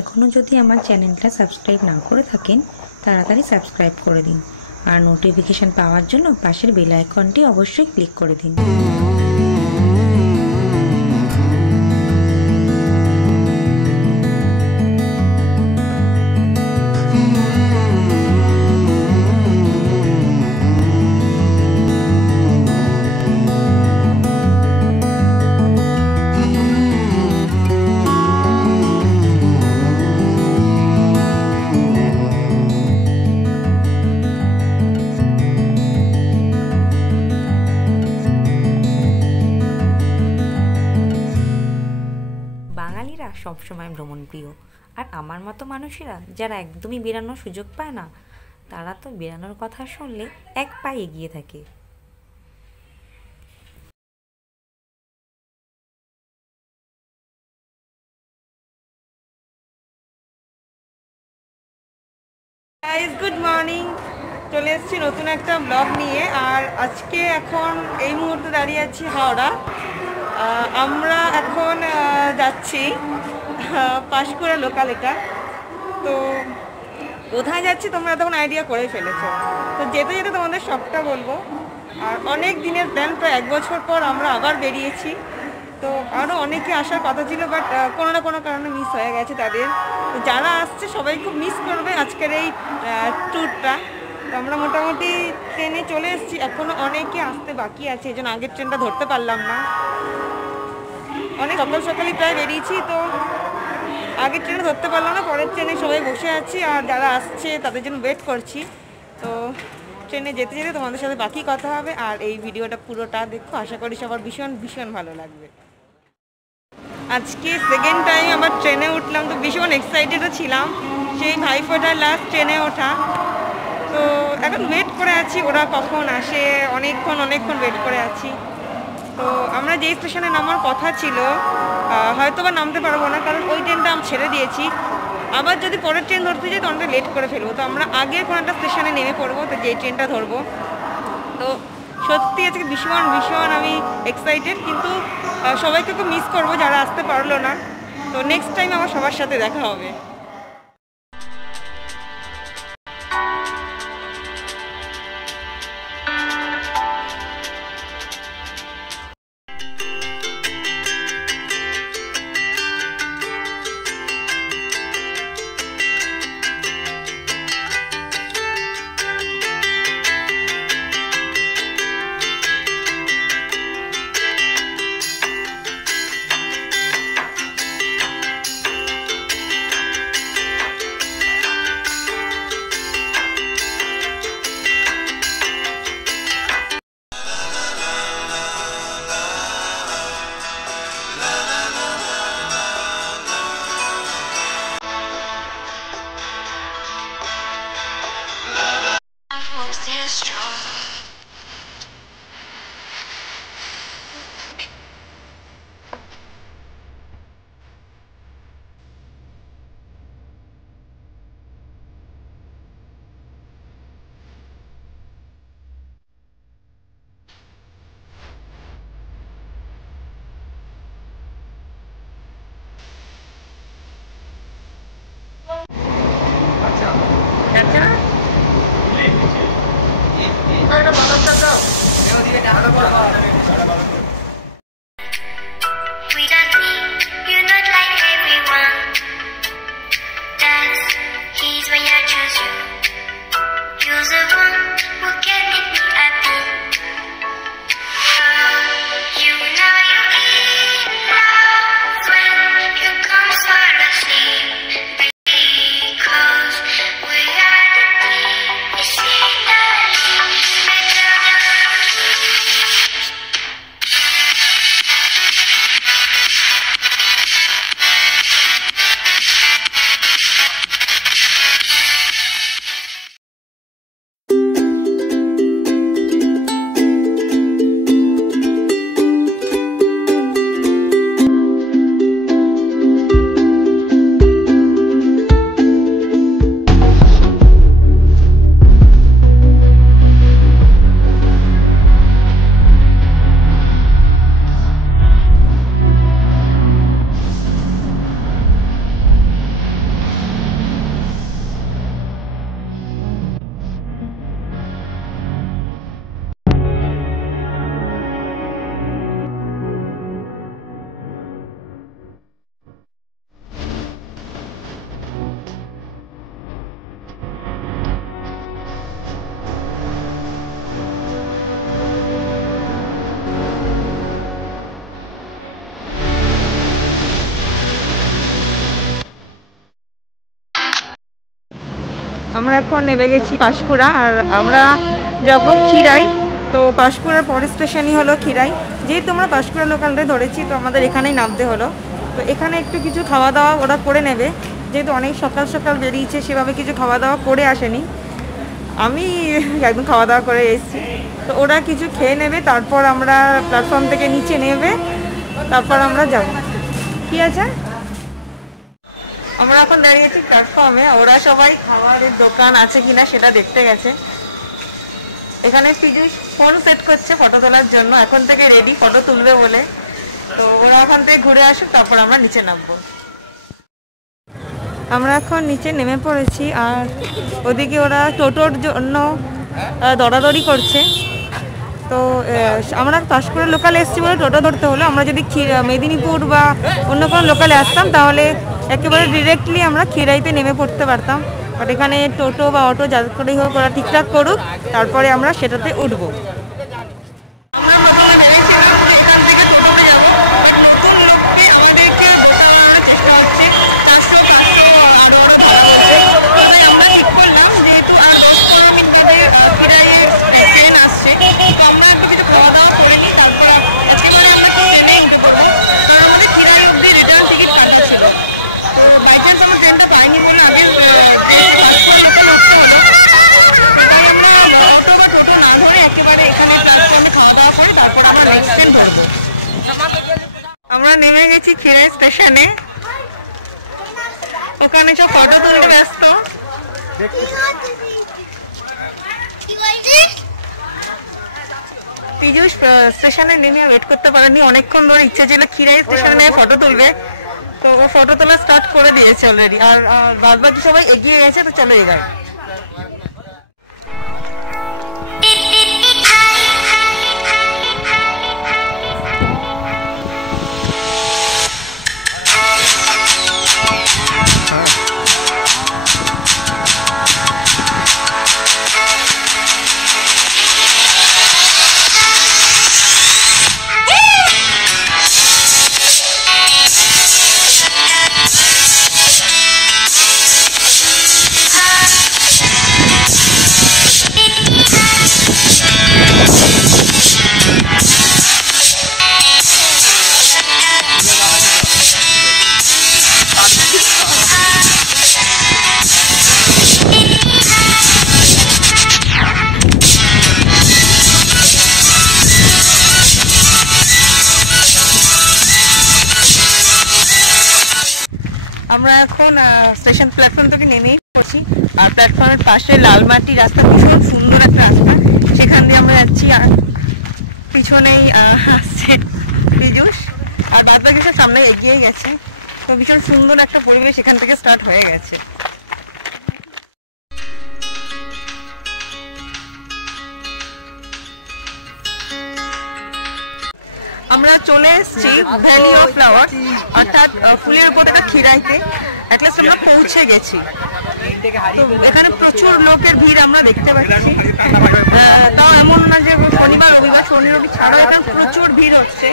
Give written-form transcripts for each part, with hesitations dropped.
এখনও যদি আমার চ্যানেলটা সাবস্ক্রাইব না করে থাকেন তাড়াতাড়ি সাবস্ক্রাইব করে দিন আর নোটিফিকেশান পাওয়ার জন্য পাশের বেল আইকনটি অবশ্যই ক্লিক করে দিন। বাঙালিরা সবসময় ভ্রমণপ্রিয়, আর আমার মতো মানুষেরা যারা একদমই বেরানোর সুযোগ পায় না তারা তো বেরানোর কথা শুনলে এক পায়ে এগিয়ে থাকে। গুড মর্নিং, চলে এসেছি নতুন একটা ব্লগ নিয়ে। আর আজকে এখন এই মুহূর্তে দাঁড়িয়ে আছি হাওড়া। আমরা এখন যাচ্ছি পাঁশকুড়া লোকাল। এটা তো কোথায় যাচ্ছি তোমরা তখন আইডিয়া করে ফেলেছো। তো যেতে যেতে তোমাদের সবটা বলবো। আর অনেক দিনের প্ল্যান, প্রায় 1 বছর পর আমরা আবার বেরিয়েছি। তো আরও অনেকে আসার কথা ছিল, বাট কোনো না কোনো কারণে মিস হয়ে গেছে তাদের। তো যারা আসছে সবাই খুব মিস করবে আজকের এই ট্যুরটা। তো আমরা মোটামুটি ট্রেনে চলে এসেছি, এখনও অনেকে আসতে বাকি আছে, এই জন্য আগের ট্রেনটা ধরতে পারলাম না। অনেক সকাল সকালই প্রায় বেরিয়েছি, তো আগের ট্রেনে ধরতে পারলাম না, পরের ট্রেনে সবাই বসে আছি আর যারা আসছে তাদের জন্য ওয়েট করছি। তো ট্রেনে যেতে যেতে তোমাদের সাথে বাকি কথা হবে। আর এই ভিডিওটা পুরোটা দেখো, আশা করি সবার ভীষণ ভীষণ ভালো লাগবে। আজকে সেকেন্ড টাইম আবার ট্রেনে উঠলাম, তো ভীষণ এক্সাইটেডও ছিলাম। সেই ভাইফোঁটার লাস্ট ট্রেনে ওঠা। তো এখন ওয়েট করে আছি ওরা কখন আসে, অনেকক্ষণ ওয়েট করে আছি। তো আমরা যেই স্টেশনে নামার কথা ছিল হয়তো বা নামতে পারবো না, কারণ ওই ট্রেনটা আমি ছেড়ে দিয়েছি। আবার যদি পরের ট্রেন ধরতে যাই তো অনেকটা লেট করে ফেলবো। তো আমরা আগের কোনো একটা স্টেশনে নেমে পড়বো, তো যেই ট্রেনটা ধরবো। তো সত্যি আজকে ভীষণ ভীষণ আমি এক্সাইটেড, কিন্তু সবাইকে খুব মিস করবো যারা আসতে পারলো না। তো নেক্সট টাইম আমার সবার সাথে দেখা হবে। আমরা এখন নেমে গেছি পাঁশকুড়া, আর আমরা যাব খিরাই। তো পাঁশকুড়ার পরের স্টেশনই হলো খিরাই। যেহেতু আমরা পাঁশকুড়া লোকালটাই ধরেছি, তো আমাদের এখানেই নামতে হলো। তো এখানে একটু কিছু খাওয়া দাওয়া ওরা করে নেবে, যেহেতু অনেক সকাল সকাল বেরিয়েছে, সেভাবে কিছু খাওয়া দাওয়া করে আসেনি। আমি একদম খাওয়া দাওয়া করে এসেছি, তো ওরা কিছু খেয়ে নেবে, তারপর আমরা প্ল্যাটফর্ম থেকে নিচে নেবে, তারপর আমরা যাব। কি আছে, আমরা এখন দাঁড়িয়েছি প্ল্যাটফর্মে। ওরা সবাই খাবারের দোকান আছে কিনা সেটা দেখতে গেছে। এখানে পীযূষ ফোন সেট করছে ফটো তোলার জন্য, এখন থেকে রেডি ফটো তুলবে বলে। তো ওরা ওখান থেকে ঘুরে আসুক, তারপর আমরা নিচে নামবো। আমরা এখন নিচে নেমে পড়েছি, আর ওদিকে ওরা টোটোর জন্য দৌড়াদৌড়ি করছে। তো আমরা পাঁশকুড়া লোকালে এসেছি বলে টোটো ধরতে হলো। আমরা যদি মেদিনীপুর বা অন্য কোনো লোকালে আসতাম, তাহলে একেবারে ডিরেক্টলি আমরা খিরাইতে নেমে পড়তে পারতাম। বাট এখানে টোটো বা অটো যা করেই হোক ওরা ঠিকঠাক করুক, তারপরে আমরা সেটাতে উঠবো। আমরা নেমে গেছি খিরাই স্টেশনে, ওখানে সব ফটো তুলতে ব্যস্ত। পীযূষ স্টেশনে নেমে ওয়েট করতে পারেনি, অনেকক্ষণ ধরে ইচ্ছা ছিল খিরাই স্টেশনে ফটো তুলবে, তো ও ফটো তোলা স্টার্ট করে দিয়েছে অলরেডি। আর বাদ বাকি সবাই এগিয়ে গেছে, তো চলো এগাই। আমরা এখন স্টেশন প্ল্যাটফর্ম থেকে নেমেই পড়ছি, আর প্ল্যাটফর্মের পাশে লালমাটি রাস্তা, ভীষণ সুন্দর একটা রাস্তা, সেখান দিয়ে আমরা যাচ্ছি। আর পিছনেই আসছে পীযূষ, আর বাদ বাকি সব সামনে এগিয়ে গেছে। তো ভীষণ সুন্দর একটা পরিবেশ এখান থেকে স্টার্ট হয়ে গেছে। আমরা চলে এসেছি ভ্যালি অফ ফ্লাওয়ার, অর্থাৎ ফুলের উপত্যকা খিরাইতে। অ্যাটলিস্ট আমরা পৌঁছে গেছি। তো এখানে প্রচুর লোকের ভিড় আমরা দেখতে পাচ্ছি। তাও এমন না যে শনিবার রবিবার, শনি রবি ছাড়াও এখানে প্রচুর ভিড় হচ্ছে।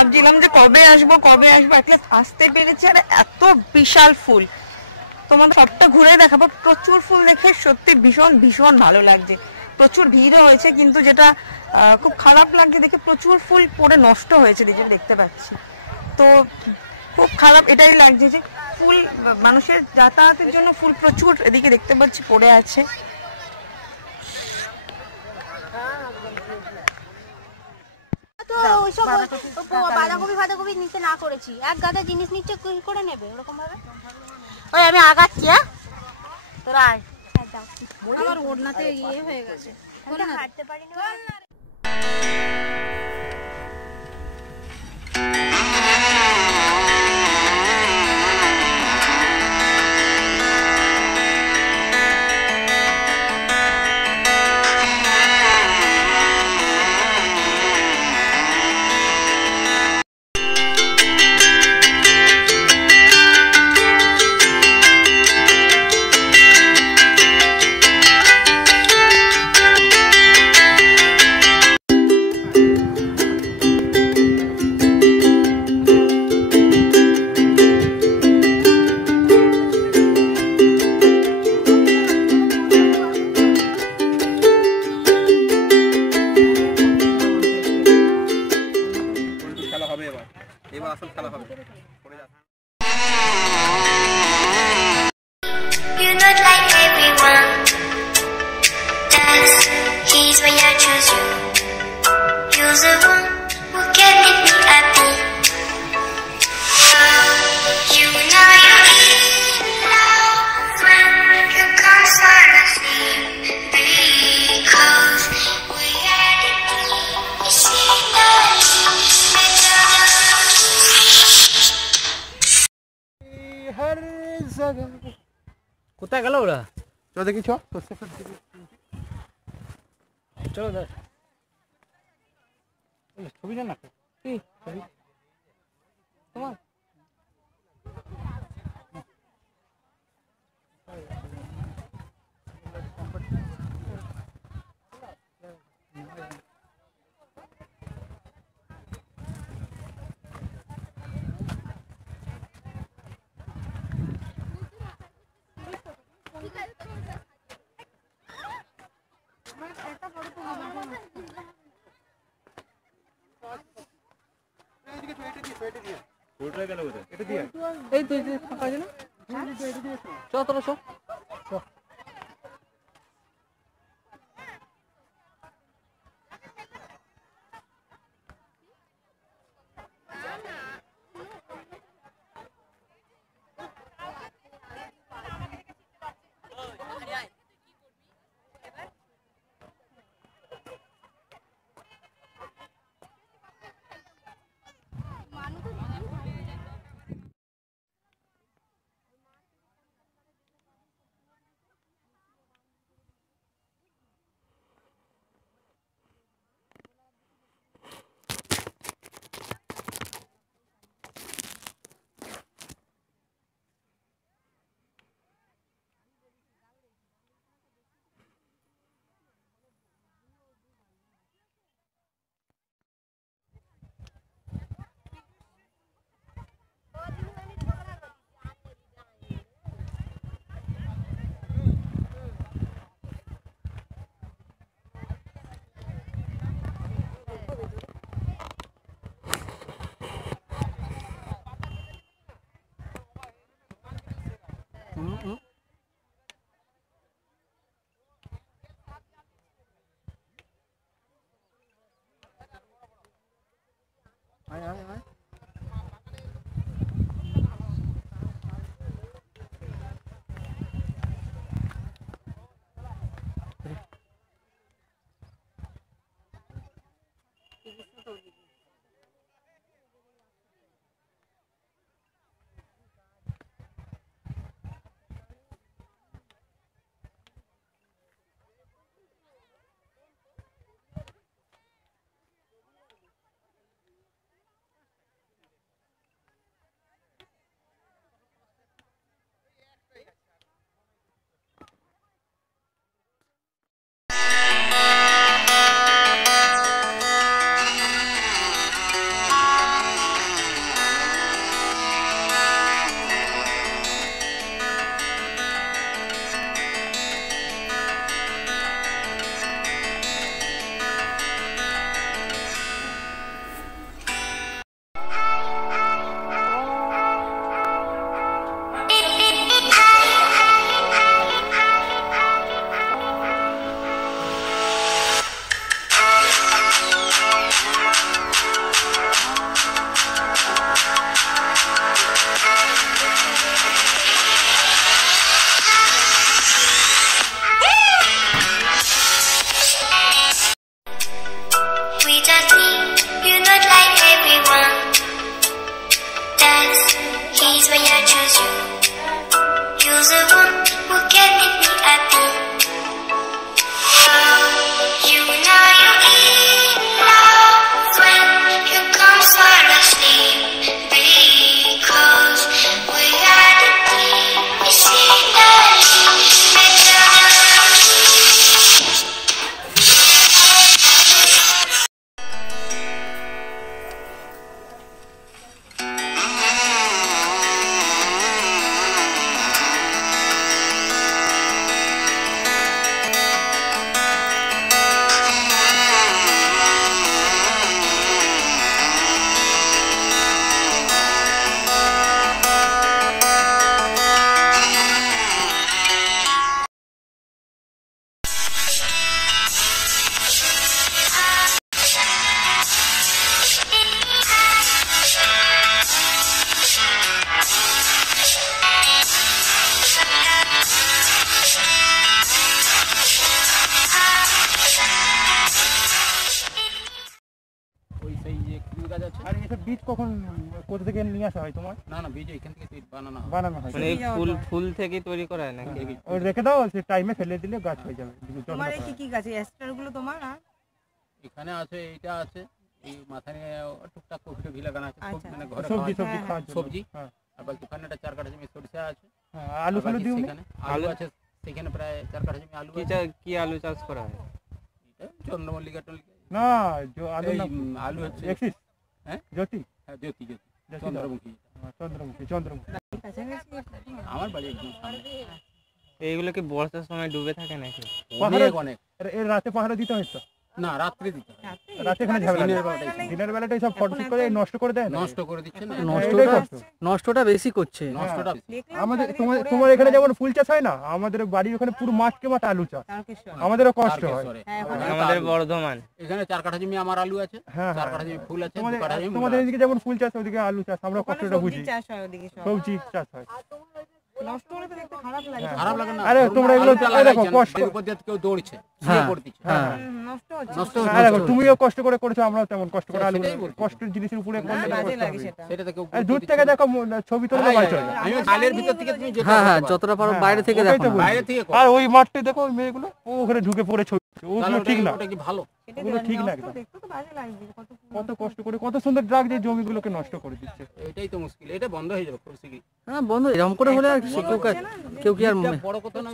ভাবছিলাম যে কবে আসবো অ্যাটলিস্ট আসতে পেরেছি। আর এত বিশাল ফুল, তোমাদের সবটা ঘুরে দেখাবো। প্রচুর ফুল দেখে সত্যি ভীষণ ভীষণ ভালো লাগছে। প্রচুর ভিড়ও হয়েছে, কিন্তু যেটা খুব খারাপ লাগছে দেখে প্রচুর ফুল পড়ে নষ্ট হয়েছে দেখতে পাচ্ছি। তো খুব খারাপ এটাই লাগছে যে ফুল মানুষের যাতায়াতের জন্য ফুল প্রচুর এদিকে দেখতে পাচ্ছি পড়ে আছে। তো ওইসব বাঁধাকপি ফাঁধাকপি নিতে না করেছি, এক গাদা জিনিস নিচ্ছে কি করে নেবে ওরকম ভাবে। ওই আমি আগাচ্ছি, হ্যাঁ তোরা আয়। আমার ওড়নাতে ইয়ে হয়ে গেছে, হাঁটতে পারি না। You're not like everyone else. Here's why I choose you. You're the one who can make me happy. You know you're in love when you come fall asleep. Because we are the কোথায় গেল ওরা? চলো দেখি, চলো ছবি না কি ছবি তোমার এই তুই ফাঁকা আছে না? চ তোরা চ। That's why I choose you. You're the one who can make me happy. You know you're in love when you come fall asleep, because we are the deepest ওই সেই যে কুল গাছ আছে। আর এসব বীজ কখন কোথা থেকে নিয়ে আসা হয় তোমার? না না, বীজ এখান থেকে বানানো হয়। মানে ফুল থেকে তৈরি করা হয় নাকি? ওই রেখে দাও, সে টাইমে ফেলে দিলে গাছ হয়ে যাবে। তোমার এই কি গাছ, অ্যাস্টার গুলো তোমার? আর এখানে আছে, এইটা আছে, এই মাথা নিয়ে টুকটাক কফি টফি লাগানো আছে, আচ্ছা। মানে ঘরে সবজি খাওয়ার জন্য। সবজি আর বাকি ওখানে একটা 4 কাঠা জমি সরিষা আছে। আলু ফালু দিও সেখানে, আলু আছে সেখানে প্রায় 4 কাঠা জমি আলু আছে। কি আলু চাষ করা হয়? এটা চন্দ্রমল্লিকা টল্লিকা না, আলু না, আলু হচ্ছে এক্সিস। হ্যাঁ জ্যোতি, জ্যোতি চন্দ্রমুখী। আমার বাড়ি একদম সামনে। এইগুলো কি বর্ষার সময় ডুবে থাকে নাকি? অনেক। এর রাতে পাহারা দিতে হয় তো? না, রাত্রে দিতে হয়। রাতে এখানে ঝামেলা। দিনের বেলাটাই সব ফটো করে নষ্ট করে দেয়, নষ্ট করে দিচ্ছে। নষ্টটা বেশি করছে। নষ্টটা আমাদের তোমার এখানে যেমন ফুল চাষ হয় না, আমাদের বাড়ির ওখানে পুরো মাঠকে মাঠ আলু চাষ। আমাদেরও কষ্ট হয়। আমাদের বর্ধমান এখানে 4 কাঠা জমি আমার আলু আছে, 4 কাঠা জমি ফুল আছে, 2 কাঠা জমি। তোমাদের এদিকে যেমন ফুল চাষ, ওদিকে আলু চাষ। আমরা কষ্টটা বুঝি। সবজি চাষ হয়। নষ্ট হলে তো দেখতে খারাপ লাগে। খারাপ লাগে না? আরে তোমরা এগুলো দেখো, কষ্ট উপর দিয়ে কেউ দৌড়ছে, শুয়ে পড়তিছে। নষ্ট হচ্ছে। আরে তুমিও কষ্ট করে করেছো, আমরাও তেমন কষ্ট করে আলু। কষ্টের জিনিসের উপরে করলে লাগে সেটা তো কেউ। দূর থেকে দেখো, ছবি তুললে বাড়ি চলে। আমি খালের ভিতর থেকে তুমি যেটা যতটা পারো বাইরে থেকে দেখো, বাইরে থেকে। আর ওই মাঠটা দেখো, ওই মেয়েগুলো ওখানে ঢুকে পড়ে ছবি, ওগুলো ঠিক না। ওটা কি ভালো? ওগুলো ঠিক না একদম। দেখতে তো বাজে লাগবে। কত কষ্ট করে কত সুন্দর ড্রাগ দিয়ে জমিগুলোকে নষ্ট করে দিচ্ছে। এটাই তো মুশকিল। এটা বন্ধ হয়ে যাবে খুব শীঘ্রই। হ্যাঁ বন্ধ এরকম করে হলে আর কেউ কি আর বড় কথা না,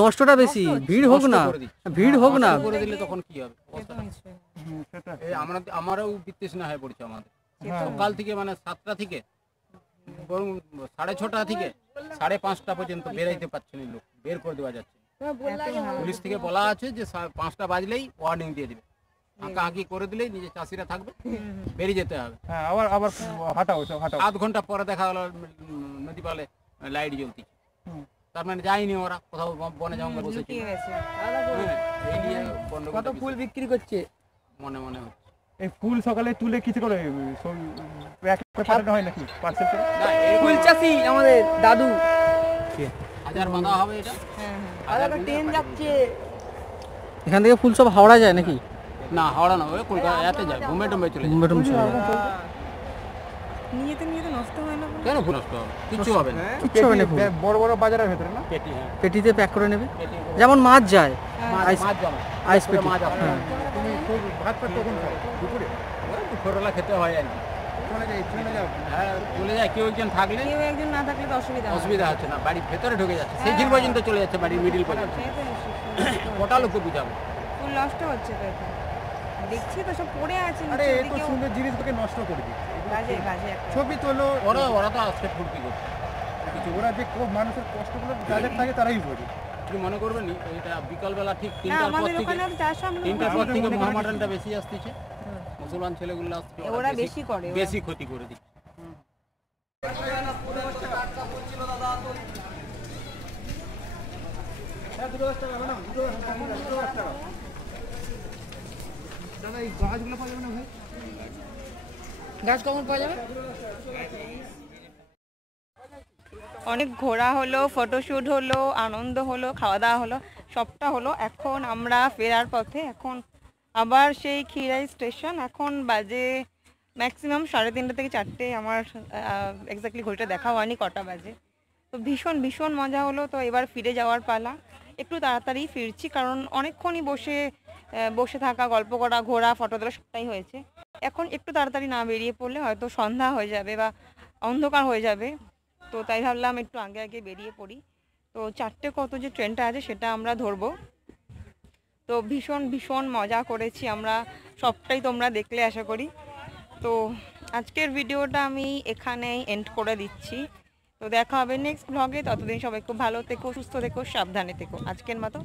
নষ্টটা বেশি, ভিড় হোক না করে দিলে তখন কি হবে? সেটা আমারও বিতৃষ্ণা হয়ে পড়ছে আমাদের। সকাল থেকে মানে 7টা থেকে বরং 6:30 থেকে 5:30 পর্যন্ত বেরাইতে পারছে না লোক, বের করে দেওয়া যাচ্ছে। পুলিশ থেকে বলা আছে যে 5টা বাজলেই ওয়ার্নিং দিয়ে দিবে, হাঁকাহাঁকি করে দিলেই নিজে চাষিরা থাকবে, বেরিয়ে যেতে হবে। হ্যাঁ, আবার হাঁটাও 7 ঘন্টা পরে দেখা গেল নদী পালে লাইট জ্বলছে। তার মানে যায়নি ওরা, কোথাও বনে জঙ্গলে বসেছে। এই নিয়ে কত ফুল বিক্রি করছে মনে হচ্ছে। এই ফুল সকালে তুলে কিছু করে পাঠানো হয় নাকি পার্সেল করে? না, ফুল চাষি আমাদের দাদু। হাজার বাঁধা হবে এটা। হাজার ট্রেন যাচ্ছে এখান থেকে ফুল সব হাওড়া যায় নাকি? না, হাওড়া না, ওই কলকাতাতে যায়, বোম্বে চলে যায়। নিয়ে তো নষ্ট হয় না? কেন ফুল নষ্ট হবে? কিছু হবে না, বড় বড় বাজারের ভেতরে না, পেটিতে প্যাক করে নেবে, যেমন মাছ যায়। আইস পেটি। তুমি ভাত কখন খাও? দুপুরে? দুপুরবেলা খেতে হয় আর কি। হ্যাঁ, চলে যায়। কেউ একজন থাকলে, কেউ একজন না থাকলে তো অসুবিধা হচ্ছে না। বাড়ির ভেতরে ঢুকে যাচ্ছে, সেই পর্যন্ত চলে যাচ্ছে, বাড়ির মিডিল পর্যন্ত। কটা লোককে বুঝাবো? ফুল নষ্ট হচ্ছে তো, এটা দেখছি তো সব পড়ে আছে। আরে এত সুন্দর জিনিসগুলোকে নষ্ট করে দিচ্ছে। বাজে ছবি তোলো। ওরা তো আজকে ফুর্তি করছে কিছু। ওরা যে মানুষের কষ্টগুলো যাদের থাকে তারাই বোঝে। আপনি মনে করবেন এটা বিকালবেলা ঠিক 3টার পর থেকে মহামাডানটা বেশি আসতেছে। মুসলমান ছেলেগুলো আসছে, ওরা বেশি ক্ষতি করে দিচ্ছে। গাছ কখন পাওয়া যাবে? অনেক ঘোরা হলো, ফটোশ্যুট হলো, আনন্দ হলো, খাওয়া দাওয়া হলো, সবটা হলো। এখন আমরা ফেরার পথে, এখন আবার সেই খিরাই স্টেশন। এখন বাজে ম্যাক্সিমাম 3:30 থেকে 4টে, আমার এক্স্যাক্টলি ঘড়িটা দেখা হয়নি কটা বাজে। তো ভীষণ ভীষণ মজা হলো। তো এবার ফিরে যাওয়ার পালা। একটু তাড়াতাড়ি ফিরছি, কারণ অনেকক্ষণই বসে থাকা, গল্প করা, ঘোরা, ফটো তোলা সবটাই হয়েছে। এখন একটু তাড়াতাড়ি না বেরিয়ে পড়লে হয়তো সন্ধ্যা হয়ে যাবে বা অন্ধকার হয়ে যাবে। তো তাই ভাবলাম একটু আগে আগে বেরিয়ে পড়ি। তো 4টে কত যে ট্রেনটা আছে সেটা আমরা ধরবো। তো ভীষণ ভীষণ মজা করেছি আমরা, সবটাই তোমরা দেখলে আশা করি। তো আজকের ভিডিওটা আমি এখানেই এন্ড করে দিচ্ছি। তো দেখা হবে নেক্সট ব্লগে। ততদিন সবাই খুব ভালো থেকো, সুস্থ থেকো, সাবধানে থেকো। আজকের মতো